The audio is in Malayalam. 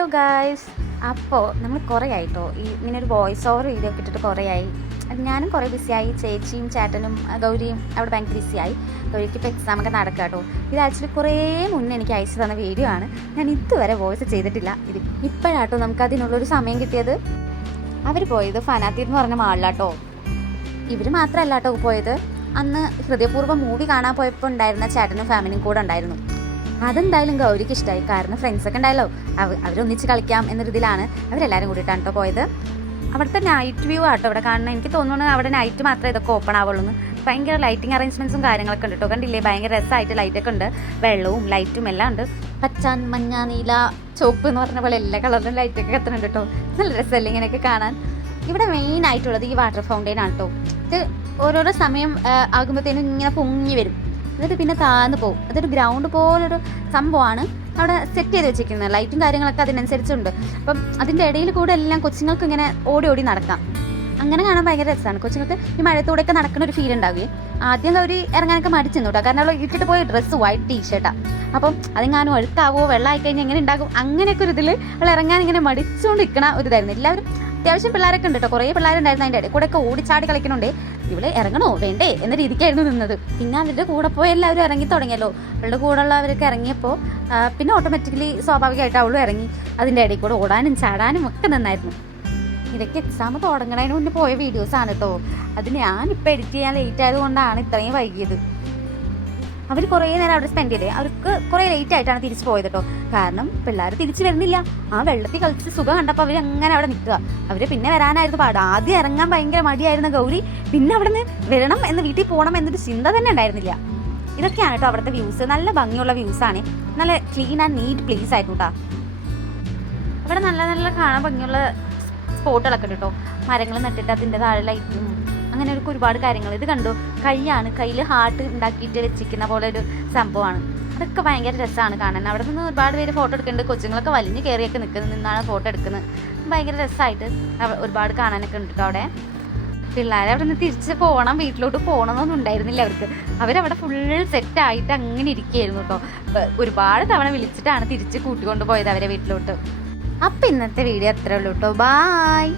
ഹലോ ഗായ്സ്, അപ്പോൾ നമ്മൾ കുറേ ആയിട്ടോ ഇങ്ങനെ ഒരു വോയിസ് ഓവർ വീഡിയോ ഒക്കെ ഇട്ടിട്ട് കുറേ ആയി. ഞാനും കുറേ ബിസിയായി, ചേച്ചിയും ചേട്ടനും ഗൗരിയും അവിടെ ഭയങ്കര ബിസിയായി. ഗൗരിക്ക് ഇപ്പോൾ എക്സാമൊക്കെ നടക്കുക കേട്ടോ. ഇത് ആക്ച്വലി കുറേ മുന്നേ എനിക്ക് അയച്ചു തന്ന വീഡിയോ ആണ്. ഞാൻ ഇതുവരെ വോയിസ് ചെയ്തിട്ടില്ല. ഇപ്പോഴാട്ടോ നമുക്ക് അതിനുള്ളൊരു സമയം കിട്ടിയത്. അവർ പോയത് ഫനാത്തീർ എന്ന് പറഞ്ഞ മാളിലാട്ടോ. ഇവർ മാത്രമല്ല കേട്ടോ പോയത്. അന്ന് ഹൃദയപൂർവ്വം മൂവി കാണാൻ പോയപ്പോൾ ഉണ്ടായിരുന്ന ചേട്ടനും ഫാമിലിയും കൂടെ ഉണ്ടായിരുന്നു. അതെന്തായാലും ഗൗരിക്ക് ഇഷ്ടമായി. കാരണം ഫ്രണ്ട്സൊക്കെ ഉണ്ടായല്ലോ, അവരൊന്നിച്ച് കളിക്കാം എന്നൊരിതിലാണ് അവരെല്ലാവരും കൂടിയിട്ടാണ് കേട്ടോ പോയത്. അവിടുത്തെ നൈറ്റ് വ്യൂ ആട്ടോ ഇവിടെ കാണുന്നത്. എനിക്ക് തോന്നുന്നു അവിടെ നൈറ്റ് മാത്രമേ ഇതൊക്കെ ഓപ്പൺ ആവുള്ളൂ എന്ന്. ഭയങ്കര ലൈറ്റിംഗ് അറേഞ്ച്മെൻറ്റ്സും കാര്യങ്ങളൊക്കെ ഉണ്ട് കേട്ടോ. കണ്ടില്ലേ, ഭയങ്കര രസമായിട്ട് ലൈറ്റൊക്കെ ഉണ്ട്. വെള്ളവും ലൈറ്റും എല്ലാം ഉണ്ട്. പച്ച, മഞ്ഞ, നീല, ചുവപ്പ് എന്ന് പറഞ്ഞ പോലെ എല്ലാ കളറിലും ലൈറ്റൊക്കെ കത്തുന്നുണ്ട് കേട്ടോ. നല്ല രസമല്ലേ ഇങ്ങനെയൊക്കെ കാണാൻ. ഇവിടെ മെയിൻ ആയിട്ടുള്ളത് ഈ വാട്ടർ ഫൗണ്ടെയിൻ ആണ് കേട്ടോ. ഇത് ഓരോരോ സമയം ആകുമ്പോഴത്തേനും ഇങ്ങനെ പൊങ്ങി വരും, എന്നിട്ട് പിന്നെ താഴ്ന്നു പോകും. അതൊരു ഗ്രൗണ്ട് പോലൊരു സംഭവമാണ് അവിടെ സെറ്റ് ചെയ്ത് വെച്ചിരിക്കുന്നത്. ലൈറ്റും കാര്യങ്ങളൊക്കെ അതിനനുസരിച്ചുണ്ട്. അപ്പം അതിൻ്റെ ഇടയിൽ കൂടെ എല്ലാം കൊച്ചുങ്ങൾക്ക് ഇങ്ങനെ ഓടി ഓടി നടക്കാം. അങ്ങനെ കാണാൻ ഭയങ്കര രസമാണ്. കൊച്ചുങ്ങൾക്ക് ഈ മഴയത്തൂടെയൊക്കെ നടക്കുന്ന ഒരു ഫീൽ ഉണ്ടാവുകയും. ആദ്യം ഗൗരി ഇറങ്ങാനൊക്കെ മടിച്ചെന്നു കേട്ടോ. കാരണം അവൾ ഇട്ടിട്ട് പോയ ഡ്രസ്സ് വൈറ്റ് ടീഷർട്ടാണ്. അപ്പം അതെങ്ങാനും ഒഴുക്കാവോ, വെള്ളമായി കഴിഞ്ഞാൽ എങ്ങനെ ഉണ്ടാകും, അങ്ങനെയൊക്കെ ഒരു ഇതിൽ അവൾ ഇറങ്ങാൻ ഇങ്ങനെ മടിച്ചുകൊണ്ട് നിൽക്കണ ഒരു ഇതായിരുന്നു. എല്ലാവരും അത്യാവശ്യം പിള്ളേരൊക്കെ ഉണ്ട് കേട്ടോ. കുറേ പിള്ളേരുണ്ടായിരുന്നു. അതിൻ്റെ ഇടയിൽ കൂടെ ഒക്കെ ഓടിച്ചാടി കളിക്കണുണ്ട്. ഇവിടെ ഇറങ്ങണോ വേണ്ടേ എന്ന രീതിക്കായിരുന്നു നിന്നത്. പിന്നെ അവരുടെ കൂടെ പോയി എല്ലാവരും ഇറങ്ങി തുടങ്ങിയല്ലോ. അവളുടെ കൂടെ ഉള്ളവരൊക്കെ ഇറങ്ങിയപ്പോൾ പിന്നെ ഓട്ടോമാറ്റിക്കലി സ്വാഭാവികമായിട്ട് അവളും ഇറങ്ങി. അതിൻ്റെ ഇടയിൽ കൂടെ ഓടാനും ചാടാനും ഒക്കെ നന്നായിരുന്നു. ഇതൊക്കെ എക്സാം തുടങ്ങണതിന് മുന്നേ പോയ വീഡിയോസാണ് കേട്ടോ. അത് ഞാനിപ്പോൾ എഡിറ്റ് ചെയ്യാൻ ലേറ്റ് ആയതുകൊണ്ടാണ് ഇത്രയും വൈകിയത്. അവർ കുറേ നേരം അവിടെ സ്പെൻഡ് ചെയ്തേ. അവർക്ക് കുറേ ലേറ്റ് ആയിട്ടാണ് തിരിച്ചു പോയത് കേട്ടോ. കാരണം പിള്ളേർ തിരിച്ചു വരുന്നില്ല. ആ വെള്ളത്തിൽ കളിച്ച് സുഖം കണ്ടപ്പോൾ അവർ അങ്ങനെ അവിടെ നിൽക്കുക. അവർ പിന്നെ വരാനായിരുന്നു പാട്. ആദ്യം ഇറങ്ങാൻ ഭയങ്കര മടിയായിരുന്ന ഗൗരി പിന്നെ അവിടെ നിന്ന് വരണം എന്ന്, വീട്ടിൽ പോകണം എന്നൊരു ചിന്ത തന്നെ ഉണ്ടായിരുന്നില്ല. ഇതൊക്കെയാണ് കേട്ടോ അവിടുത്തെ വ്യൂസ്. നല്ല ഭംഗിയുള്ള വ്യൂസാണ്. നല്ല ക്ലീൻ ആൻഡ് നീറ്റ് പ്ലേസ് ആയിരുന്നു കേട്ടോ. ഇവിടെ നല്ല നല്ല കാണാൻ ഭംഗിയുള്ള സ്പോട്ടുകളൊക്കെ ഉണ്ട് കേട്ടോ. മരങ്ങൾ നട്ടിട്ട് അതിൻ്റെ താഴെ ലൈറ്റും അങ്ങനെ ഒരുപാട് കാര്യങ്ങൾ. ഇത് കണ്ടു, കൈയാണ്, കയ്യിൽ ഹാർട്ട് ഉണ്ടാക്കിയിട്ട് വെച്ചിരിക്കുന്ന പോലെ ഒരു സംഭവമാണ്. അതൊക്കെ ഭയങ്കര രസമാണ് കാണാൻ. അവിടെ നിന്ന് ഒരുപാട് പേര് ഫോട്ടോ എടുക്കുന്നുണ്ട്. കൊച്ചുങ്ങളൊക്കെ വലിഞ്ഞ് കയറിയൊക്കെ നിന്നാണ് ഫോട്ടോ എടുക്കുന്നത്. ഭയങ്കര രസമായിട്ട് ഒരുപാട് കാണാനൊക്കെ ഉണ്ട് കേട്ടോ അവിടെ. പിള്ളേരെ അവിടെ നിന്ന് തിരിച്ച് പോകണം, വീട്ടിലോട്ട് പോകണമെന്നൊന്നും ഉണ്ടായിരുന്നില്ല അവർക്ക്. അവരവിടെ ഫുൾ സെറ്റായിട്ട് അങ്ങനെ ഇരിക്കുകയായിരുന്നു കേട്ടോ. ഒരുപാട് തവണ വിളിച്ചിട്ടാണ് തിരിച്ച് കൂട്ടിക്കൊണ്ട് പോയത് അവരെ വീട്ടിലോട്ട്. അപ്പം ഇന്നത്തെ വീഡിയോ അത്രേ ഉള്ളൂ കേട്ടോ. ബായ്.